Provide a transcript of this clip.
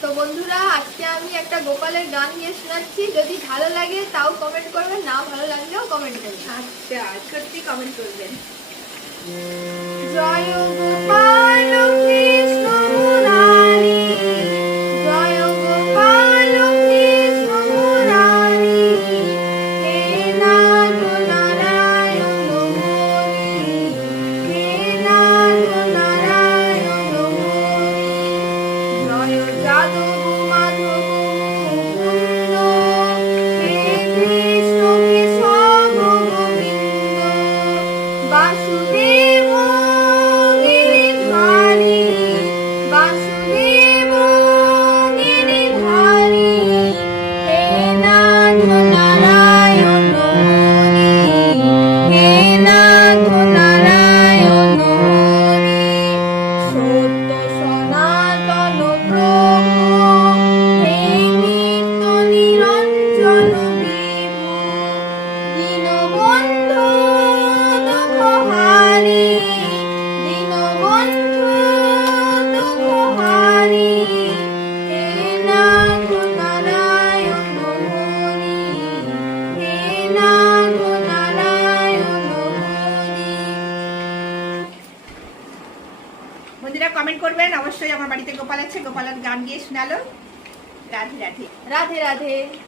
তো বন্ধুরা আজকে আমি একটা গোপালের গান নিয়ে শোনাচ্ছি। যদি ভালো লাগে তাও কমেন্ট করবেন না ভালো লাগলেও কমেন্ট করবেন। আচ্ছা সত্যি কমেন্ট করবেন। জয় বন্ধুরা কমেন্ট করবেন। অবশ্যই আমার বাড়িতে গোপাল আছে, গোপালের গান গিয়ে শোনালো। রাধে রাধে। রাধে রাধে।